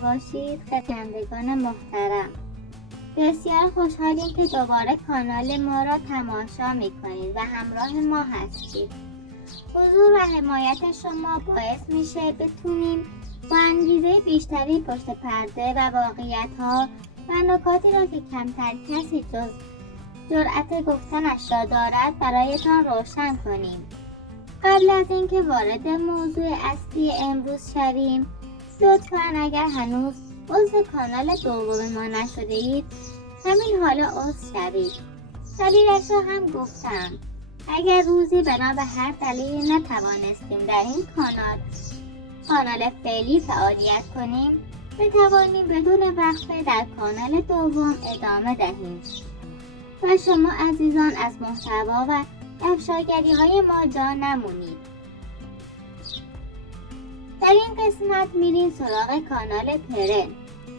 نباشید. خدمتگان محترم، بسیار خوشحالیم که دوباره کانال ما را تماشا میکنید و همراه ما هستید. حضور و حمایت شما باعث میشه بتونیم با انگیزه بیشتری پشت پرده و واقعیت‌ها و نکاتی را که کمتر کسی جز جرأت گفتنش را دارد برایتان روشن کنیم. قبل از اینکه وارد موضوع اصلی امروز شویم، لطفاً اگر هنوز عضو کانال دوم ما نشده اید، همین حالا عضو شوید. دلیلش را هم گفتم. اگر روزی بنا به هر دلیلی نتوانستیم در این کانال فعلی فعالیت کنیم، بتوانیم بدون وقفه در کانال دوم ادامه دهیم و شما عزیزان از محتوا و افشاگری‌های ما جا نمونید. در این قسمت میریم سراغ کانال پرن،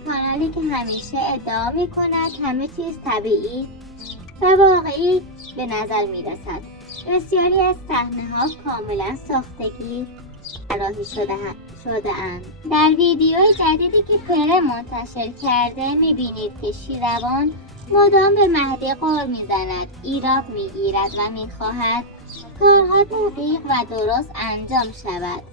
کانالی که همیشه ادعا میکند همه چیز طبیعی و واقعی به نظر میرسد. بسیاری از صحنه‌ها کاملا ساختگی طراحی شده اند. در ویدیو جدیدی که پرن منتشر کرده میبینید که شیروان مدام به مهدی غر میزند، ایراد میگیرد و میخواهد کارها دقیق و درست انجام شود.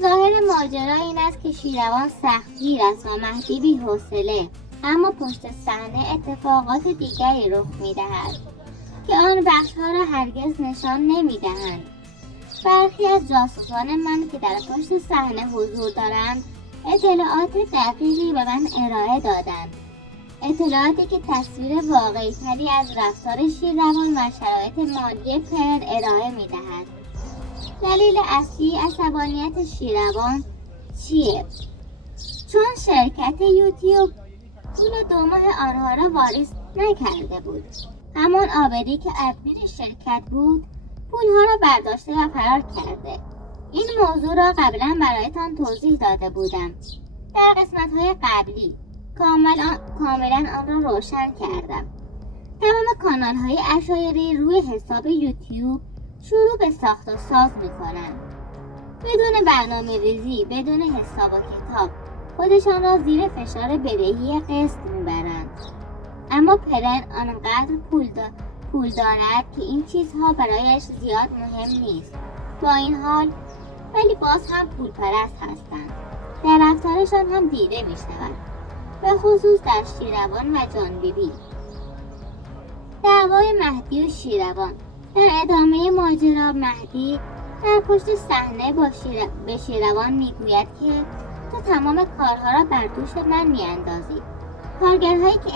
ظاهر ماجرا این است که شیروان سختگیر است و مهدی بی‌حوصله، اما پشت صحنه اتفاقات دیگری رخ میدهد که آن بخشها را هرگز نشان نمیدهند. برخی از جاسوسان من که در پشت صحنه حضور دارند اطلاعات دقیقی به من ارائه دادند، اطلاعاتی که تصویر واقعی تری از رفتار شیروان و شرایط مالی پرن ارائه میدهد. دلیل اصلی عصبانیت شیروان چیه؟ چون شرکت یوتیوب پول 2 ماه آنها را واریز نکرده بود. همان عابدی که ادمین شرکت بود پولها را برداشته و فرار کرده. این موضوع را قبلا برایتان توضیح داده بودم. در قسمت‌های قبلی کاملا آن را روشن کردم. تمام کانال‌های عشایری روی حساب یوتیوب شروع به ساخت و ساز می‌کنند. بدون برنامه‌ریزی، بدون حساب و کتاب، خودشان را زیر فشار بدهی قسط می‌برند. اما پرن آنقدر پول دارد که این چیزها برایش زیاد مهم نیست. با این حال ولی باز هم پول پرست هستند. در رفتارشان هم دیده می‌شود، به خصوص در شیروان و جان بیبی. دعوای مهدی و شیروان. در ادامه ماجرا مهدی در پشت صحنه به شیروان میگوید که تو تمام کارها را بر دوش من میاندازی. کارگرهایی که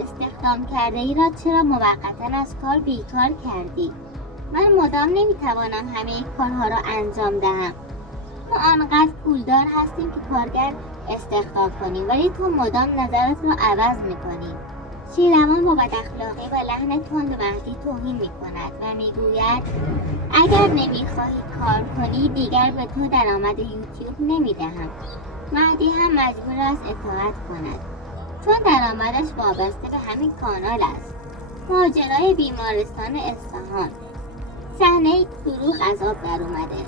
استخدام کرده ای را چرا موقتا از کار بیکار کردی؟ من مدام نمیتوانم همه کارها را انجام دهم. ما آنقدر پولدار هستیم که کارگر استخدام کنیم، ولی تو مدام نظرت را عوض میکنی. شیروان با بداخلاقی و لحن تند مهدی توهین میکند و میگوید اگر نمیخواهی کار کنی دیگر به تو درآمد یوتیوب نمیدهم. مهدی هم مجبور است اطاعت کند چون درآمدش وابسته به همین کانال است. ماجرای بیمارستان اصفهان. صحنه دروغ از آب در اومده.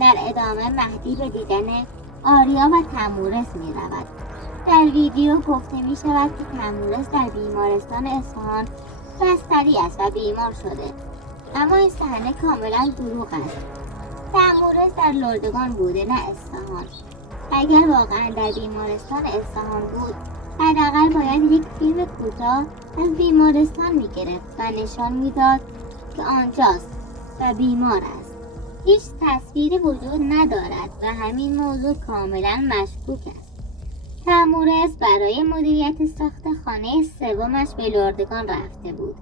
در ادامه مهدی به دیدن آریا و تمورس می رود. در ویدیو گفته می شود که تمورس در بیمارستان اصفهان بستری است و بیمار شده، اما این صحنه کاملا دروغ است. تمورس در لردگان بوده، نه اصفهان. اگر واقعا در بیمارستان اصفهان بود حداقل باید یک فیلم کوتاه از بیمارستان می گرفت و نشان می داد که آنجاست و بیمار است. هیچ تصویری وجود ندارد و همین موضوع کاملا مشکوک است. تمورس برای مدیریت ساخت خانه سومش به لردگان رفته بود،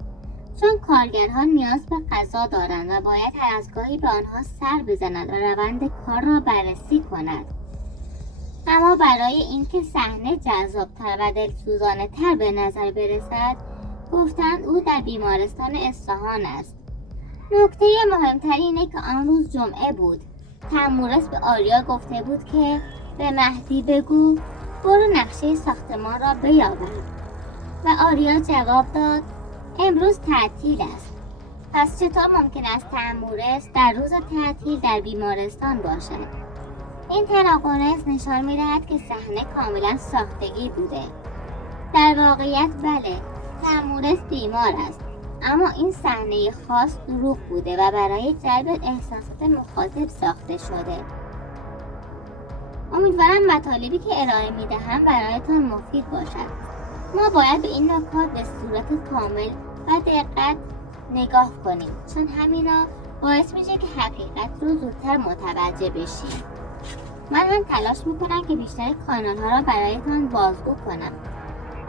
چون کارگرها نیاز به غذا دارند و باید هر از گاهی به آنها سر بزند و روند کار را بررسی کند. اما برای اینکه صحنه جذاب‌تر و دلسوزانه‌تر به نظر برسد گفتند او در بیمارستان اصفهان است. نکته مهمتر اینه که آن روز جمعه بود. تمورس به آریا گفته بود که به مهدی بگو برو نقشه ساختمان را بیاور و آریا جواب داد امروز تعطیل است. پس چطور ممکن است تمورس در روز تعطیل در بیمارستان باشد؟ این تناقض نشان می‌دهد که صحنه کاملا ساختگی بوده. در واقعیت بله، تمورس بیمار است، اما این صحنه خاص دروغ بوده و برای جلب احساسات مخاطب ساخته شده. امیدوارم مطالبی که ارائه میدهم برایتان مفید باشد. ما باید به این نکات به صورت کامل و دقت نگاه کنیم، چون همینا باعث میشه که حقیقت رو زودتر متوجه بشیم. من هم تلاش میکنم که بیشتر کانال ها را برایتان بازگو کنم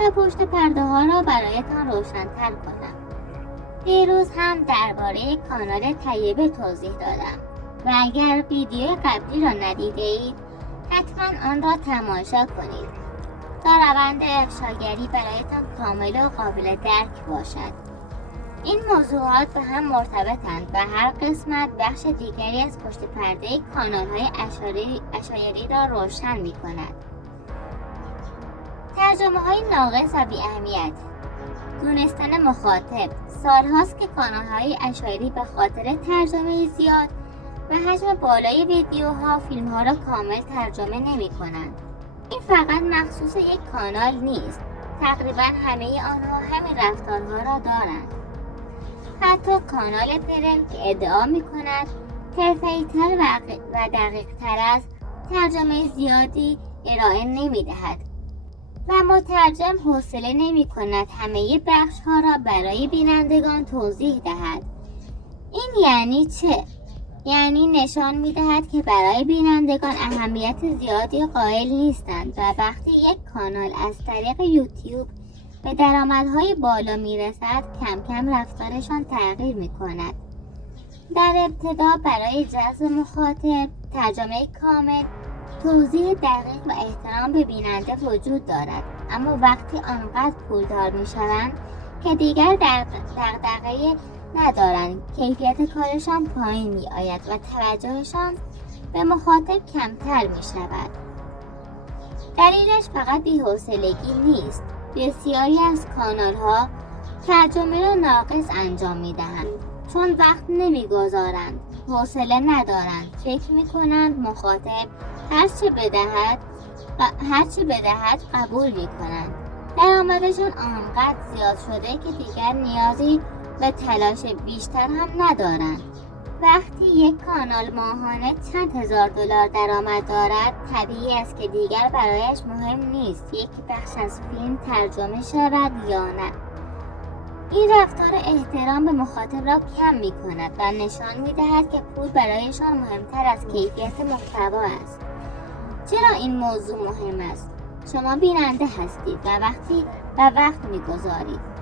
و پشت پرده ها را برایتان روشن‌تر کنم. دیروز هم درباره کانال طیبه توضیح دادم و اگر ویدیو قبلی را ندیده اید حتما آن را تماشا کنید تا روند افشاگری برایتان کامل و قابل درک باشد. این موضوعات به هم مرتبطند و هر قسمت بخش دیگری از پشت پرده کانال های اشایری را روشن می کند. ترجمه های ناقص و بی اهمیت. دونستن مخاطب. سالهاست که کانال های اشایری به خاطر ترجمه زیاد و حجم بالای ویدیوها فیلم ها را کامل ترجمه نمی کنند. این فقط مخصوص یک کانال نیست. تقریبا همه آنها همین رفتارها را دارند. حتی کانال پرنت که ادعا می کند حرفه‌ای‌تر و دقیق‌تر از ترجمه زیادی ارائه نمی دهد و مترجم حوصله نمی کند همه بخش ها را برای بینندگان توضیح دهد. این یعنی چه؟ یعنی نشان می دهد که برای بینندگان اهمیت زیادی قائل نیستند و وقتی یک کانال از طریق یوتیوب به درآمدهای بالا می رسد کم کم رفتارشان تغییر می کند. در ابتدا برای جذب مخاطب ترجمه کامل، توضیح دقیق و احترام به بیننده وجود دارد، اما وقتی آنقدر پولدار می شوند که دیگر دغدغه ندارند، کیفیت کارشان پایین می آید و توجهشان به مخاطب کمتر می شود. دلیلش فقط بی‌حوصلگی نیست. بسیاری از کانال ها ترجمه را ناقص انجام می دهند چون وقت نمی گذارند، حوصله ندارند، فکر می کنند مخاطب هرچه بدهد قبول می کنند. درآمدشان آنقدر زیاد شده که دیگر نیازی به تلاش بیشتر هم ندارند. وقتی یک کانال ماهانه چند هزار دلار درآمد دارد، طبیعی است که دیگر برایش مهم نیست یک بخش از فیلم ترجمه شود یا نه. این رفتار احترام به مخاطب را کم می کند و نشان می دهد که پول برایشان مهمتر از کیفیت محتوا است. چرا این موضوع مهم است؟ شما بیننده هستید و وقت می گذارید.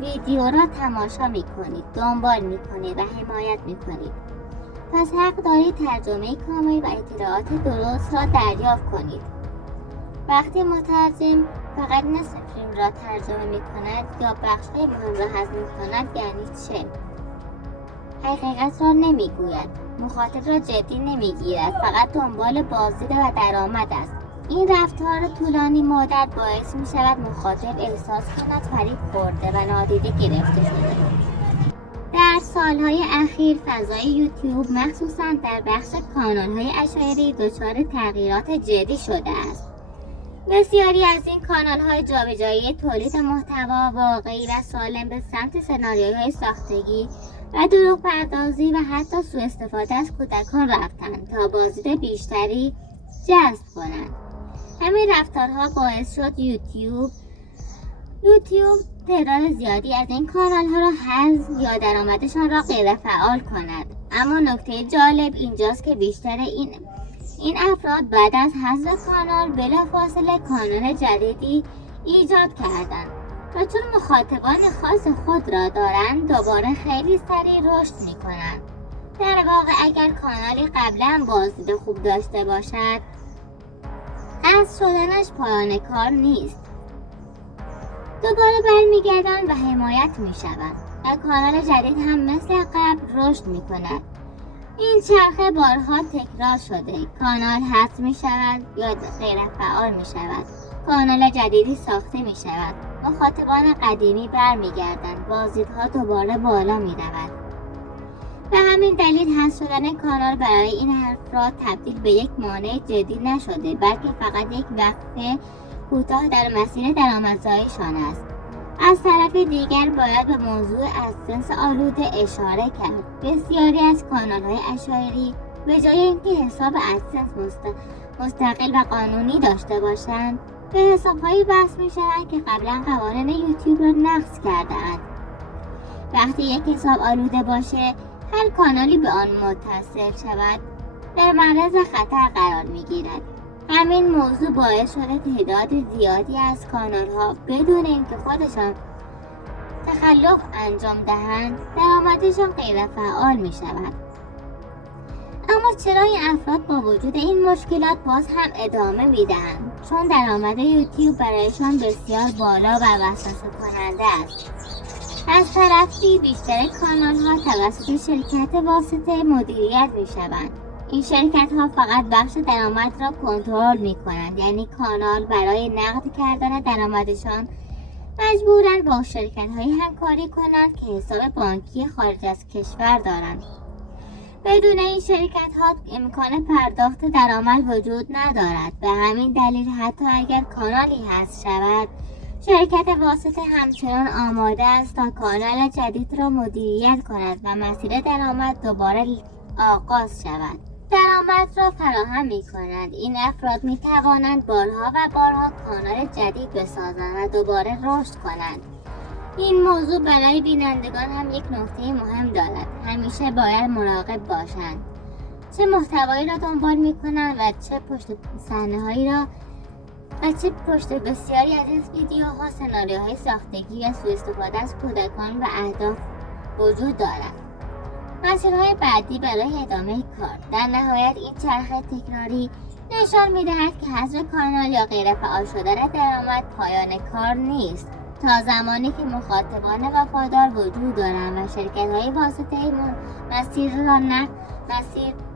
ویدیو را تماشا می کنید، دنبال می کنید و حمایت می کنید. پس حق دارید ترجمه کامل و اطلاعات درست را دریافت کنید. وقتی مترجم فقط نصف فیلم را ترجمه می کند یا بخش‌های مهم را حذف می کند یعنی چه؟ حقیقت را نمی گوید، مخاطب را جدی نمی گیرد، فقط دنبال بازدید و درآمد است. این رفتار طولانی مدت باعث می شود مخاطب احساس کند فریب خورده و نادیده گرفته شده. در سالهای اخیر فضای یوتیوب مخصوصاً در بخش کانال‌های اشایری دچار تغییرات جدی شده است. بسیاری از این کانال‌های جابجایی تولید محتوا واقعی و سالم به سمت سناریوهای ساختگی و دروغ پردازی و حتی سوء استفاده از کودکان رفتند تا بازدید بیشتری جذب کنند. همین رفتارها باعث شد یوتیوب تعداد زیادی از این کانال ها را حذف یا درآمدشان را غیر فعال کند. اما نکته جالب اینجاست که بیشتر این افراد بعد از حذف کانال بلافاصله کانال جدیدی ایجاد کردند و چون مخاطبان خاص خود را دارند دوباره خیلی سریع رشد می کنند. در واقع اگر کانالی قبلا بازدید خوب داشته باشد از شدنش پایان کار نیست. دوباره برمیگردند و حمایت می شوند و کانال جدید هم مثل قبل رشد می کند. این چرخه بارها تکرار شده. کانال حذف می شود یا غیر فعال می شود. کانال جدیدی ساخته می شود. مخاطبان قدیمی برمیگردند. بازدیدها دوباره بالا می رود. به همین دلیل حذف شدن کانال برای این افراد تبدیل به یک مانع جدی نشده، بلکه فقط یک وقفه کوتاه در مسیر درآمدزاییشان است. از طرف دیگر باید به موضوع ادسنس آلوده اشاره کرد. بسیاری از کانال‌های اشایری به جای اینکه حساب ادسنس مستقل و قانونی داشته باشند، به حساب‌هایی وصل می‌شوند که قبلا قوانین یوتیوب را نقض کرده‌اند. وقتی یک حساب آلوده باشه، هر کانالی به آن متصل شود در معرض خطر قرار می‌گیرد. همین موضوع باعث شده تعداد زیادی از کانال‌ها بدون اینکه خودشان تخلف انجام دهند، درآمدشان غیر فعال می‌شود. اما چرا این افراد با وجود این مشکلات باز هم ادامه می‌دهند؟ چون درآمد یوتیوب برایشان بسیار بالا و وسوسه کننده است. از طرفی بیشتر کانال‌ها توسط شرکت واسطه مدیریت می‌شوند. این شرکت‌ها فقط بخش درآمد را کنترل می‌کنند، یعنی کانال برای نقد کردن درآمدشان مجبورند با شرکت‌هایی همکاری کنند که حساب بانکی خارج از کشور دارند. بدون این شرکت‌ها امکان پرداخت درآمد وجود ندارد. به همین دلیل حتی اگر کانالی حذف شود، شرکت واسطه همچنان آماده است تا کانال جدید را مدیریت کند و مسیر درآمد دوباره آغاز شود. درآمد را فراهم می کنند. این افراد می توانند بارها و بارها کانال جدید بسازند و دوباره رشد کنند. این موضوع برای بینندگان هم یک نکته مهم دارد. همیشه باید مراقب باشند چه محتوایی را دنبال می کنند و چه پشت صحنه‌هایی را و چه پشت بسیاری از این ویدیوها سناریوهای ساختگی و سوء استفاده از کودکان و اهداف وجود دارد. مسیرهای بعدی برای ادامه کار. در نهایت این چرخه تکراری نشان می‌دهد که حذف کانال یا غیر فعال شدن درآمد پایان کار نیست، تا زمانی که مخاطبان وفادار وجود دارند و شرکت‌های واسطه مسیر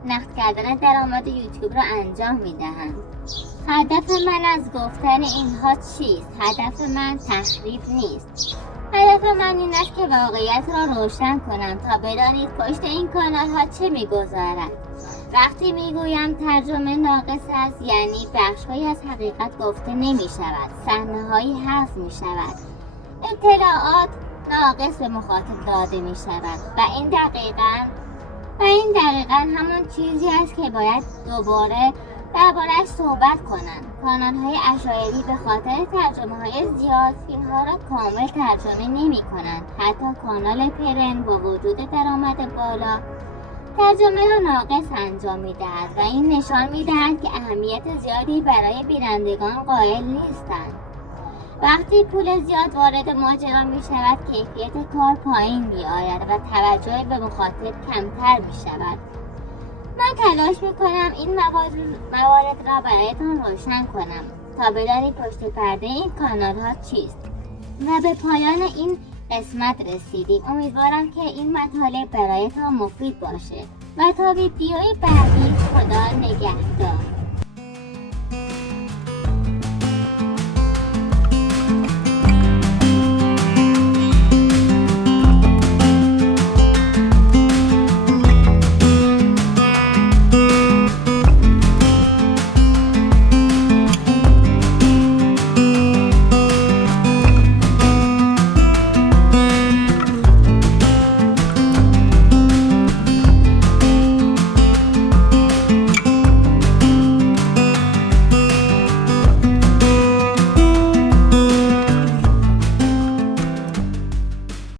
نقد کردن درآمد یوتیوب را انجام می‌دهند. هدف من از گفتن اینها چیست؟ هدف من تخریب نیست. هدف من این است که واقعیت را روشن کنم تا بدانید پشت این کانال ها چه میگذارد. وقتی میگویم ترجمه ناقص است، یعنی بخش‌هایی از حقیقت گفته نمی شود، صحنه‌هایی حذف می شود، اطلاعات ناقص به مخاطب داده می شود و این دقیقاً همون چیزی است که باید دوباره درباره‌اش صحبت کنند. کانال‌های اشایری به خاطر ترجمه‌های زیاد فیلم‌ها را کامل ترجمه نمی‌کنند. حتی کانال پرن با وجود درآمد بالا ترجمه را ناقص انجام می‌دهد و این نشان می‌دهد که اهمیت زیادی برای بینندگان قائل نیستند. وقتی پول زیاد وارد ماجرا می‌شود، کیفیت کار پایین می‌آید و توجه به مخاطب کمتر می‌شود. من تلاش میکنم این موارد را برایتان روشن کنم تا بدانید پشت پرده این کانال ها چیست. و به پایان این قسمت رسیدیم. امیدوارم که این مطالب برایتان مفید باشه و تا ویدیوی بعدی خدا نگهدار.